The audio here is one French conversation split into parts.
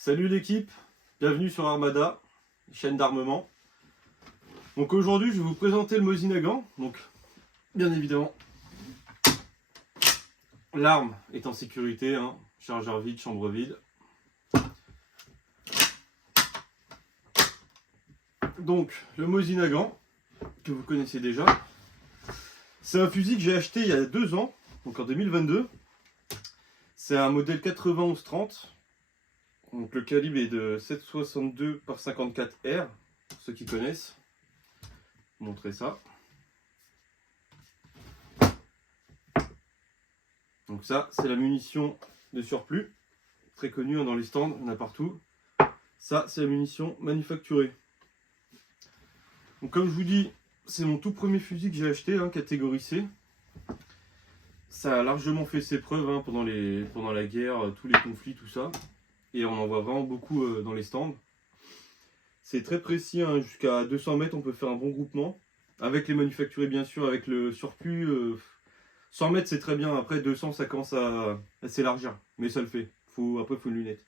Salut l'équipe, bienvenue sur Armada, chaîne d'armement. Donc aujourd'hui je vais vous présenter le Mosin Nagant. Donc bien évidemment, l'arme est en sécurité, hein. Chargeur vide, chambre vide. Donc le Mosin Nagant, que vous connaissez déjà, c'est un fusil que j'ai acheté il y a 2 ans, donc en 2022. C'est un modèle 91-30. Donc le calibre est de 7,62 par 54 R, pour ceux qui connaissent. Montrer ça. Donc ça, c'est la munition de surplus, très connue, hein, dans les stands, il y en a partout. Ça, c'est la munition manufacturée. Donc comme je vous dis, c'est mon tout premier fusil que j'ai acheté, hein, catégorie C. Ça a largement fait ses preuves, hein, pendant la guerre, tous les conflits, tout ça. Et on en voit vraiment beaucoup dans les stands. C'est très précis, hein, jusqu'à 200 mètres on peut faire un bon groupement. Avec les manufacturés bien sûr, avec le surplus. 100 mètres c'est très bien, après 200 ça commence à s'élargir. Mais ça le fait, après il faut une lunette.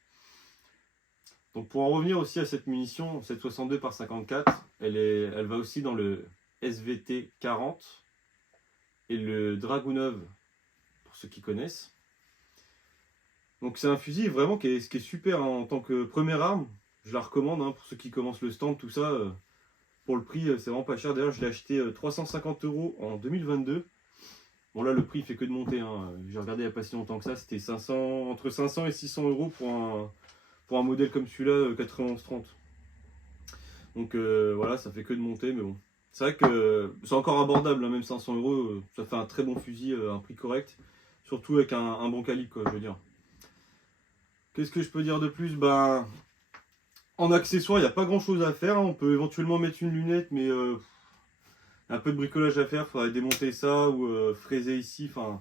Donc pour en revenir aussi à cette munition, cette 62 par 54, elle va aussi dans le SVT 40 et le Dragunov, pour ceux qui connaissent. Donc c'est un fusil vraiment qui est super, hein, en tant que première arme. Je la recommande, hein, pour ceux qui commencent le stand, tout ça. Pour le prix, c'est vraiment pas cher. D'ailleurs, je l'ai acheté 350 € en 2022. Bon là, le prix fait que de monter, hein. J'ai regardé il n'y a pas si longtemps que ça. C'était entre 500 et 600 € pour un modèle comme celui-là, 91-30. Donc voilà, ça fait que de monter, mais bon. C'est vrai que c'est encore abordable, hein, même 500 €. Ça fait un très bon fusil, un prix correct. Surtout avec un bon calibre, quoi, je veux dire. Qu'est-ce que je peux dire de plus? Ben, en accessoire, il n'y a pas grand chose à faire, hein. On peut éventuellement mettre une lunette, mais un peu de bricolage à faire. Il faudrait démonter ça ou fraiser ici. Enfin,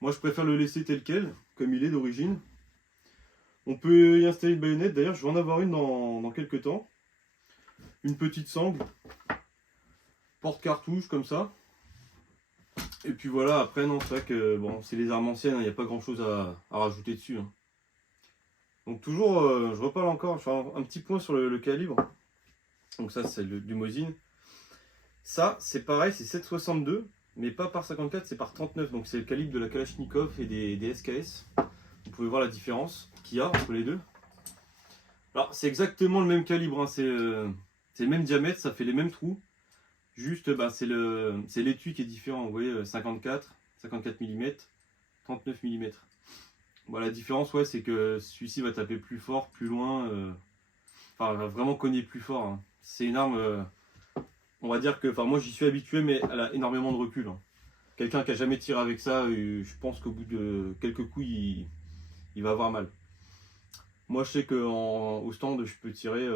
moi, je préfère le laisser tel quel, comme il est d'origine. On peut y installer une baïonnette. D'ailleurs, je vais en avoir une dans quelques temps. Une petite sangle. Porte-cartouche, comme ça. Et puis voilà, après, non, c'est vrai que bon, c'est les armes anciennes, hein, il n'y a pas grand chose à rajouter dessus, hein. Donc toujours, je reparle encore, je fais un petit point sur le calibre. Donc ça c'est du Mosin. Ça c'est pareil, c'est 7,62, mais pas par 54, c'est par 39. Donc c'est le calibre de la Kalachnikov et des SKS. Vous pouvez voir la différence qu'il y a entre les deux. Alors c'est exactement le même calibre, hein, c'est le même diamètre, ça fait les mêmes trous. Juste bah, c'est l'étui qui est différent, vous voyez, 54 mm, 39 mm. Bon, la différence, ouais, c'est que celui-ci va taper plus fort, plus loin. Enfin, va vraiment cogner plus fort, hein. C'est une arme, on va dire que, enfin, moi j'y suis habitué, mais elle a énormément de recul, hein. Quelqu'un qui a jamais tiré avec ça, je pense qu'au bout de quelques coups, il va avoir mal. Moi, je sais qu'au stand, je peux tirer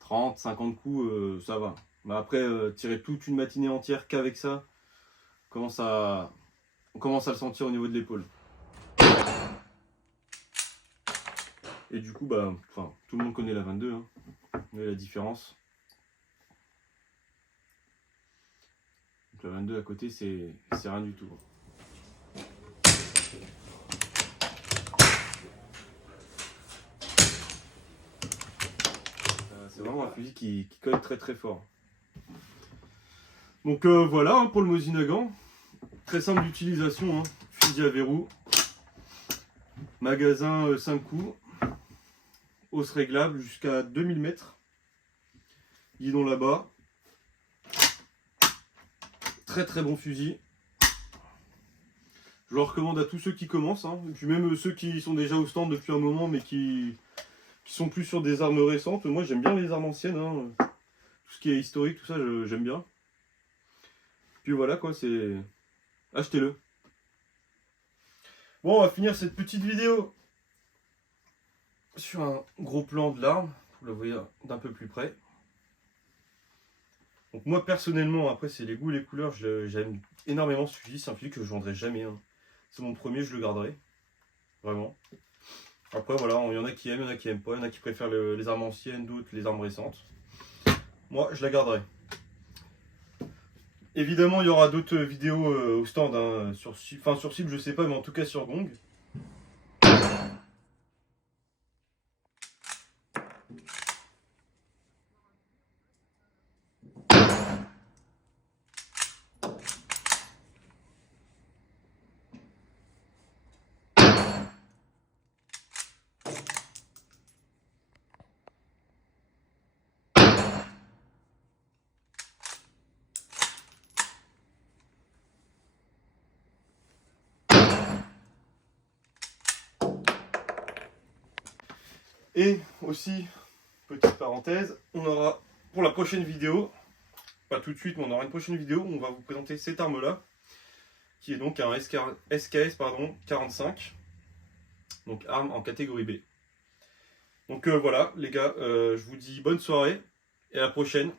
30, 50 coups, ça va. Mais après, tirer toute une matinée entière qu'avec ça, on commence à le sentir au niveau de l'épaule. Et du coup, bah, enfin, tout le monde connaît la 22, hein. Vous voyez la différence. Donc la 22 à côté, c'est rien du tout. C'est vraiment un fusil qui colle très très fort. Donc voilà, hein, pour le Mosin Nagant. Très simple d'utilisation, hein. Fusil à verrou. Magasin 5 coups. Hausse réglable jusqu'à 2000 mètres. Guidon là-bas. Très très bon fusil. Je le recommande à tous ceux qui commencent, hein. Et puis même ceux qui sont déjà au stand depuis un moment mais qui sont plus sur des armes récentes. Moi j'aime bien les armes anciennes, hein. Tout ce qui est historique, tout ça j'aime bien. Puis voilà quoi, c'est... Achetez-le. Bon, on va finir cette petite vidéo sur un gros plan de l'arme, pour le voir d'un peu plus près. Donc moi personnellement, après c'est les goûts et les couleurs, j'aime énormément ce fusil, c'est un fusil que je ne vendrai jamais, hein. C'est mon premier, je le garderai, vraiment. Après voilà, il y en a qui aiment, il y en a qui n'aiment pas, il y en a qui préfèrent les armes anciennes, d'autres les armes récentes. Moi je la garderai. Évidemment il y aura d'autres vidéos au stand, hein, sur cible je sais pas, mais en tout cas sur Gong. Et aussi, petite parenthèse, on aura pour la prochaine vidéo, pas tout de suite, mais on aura une prochaine vidéo où on va vous présenter cette arme-là, qui est donc un SKS 45, donc arme en catégorie B. Donc voilà, les gars, je vous dis bonne soirée et à la prochaine.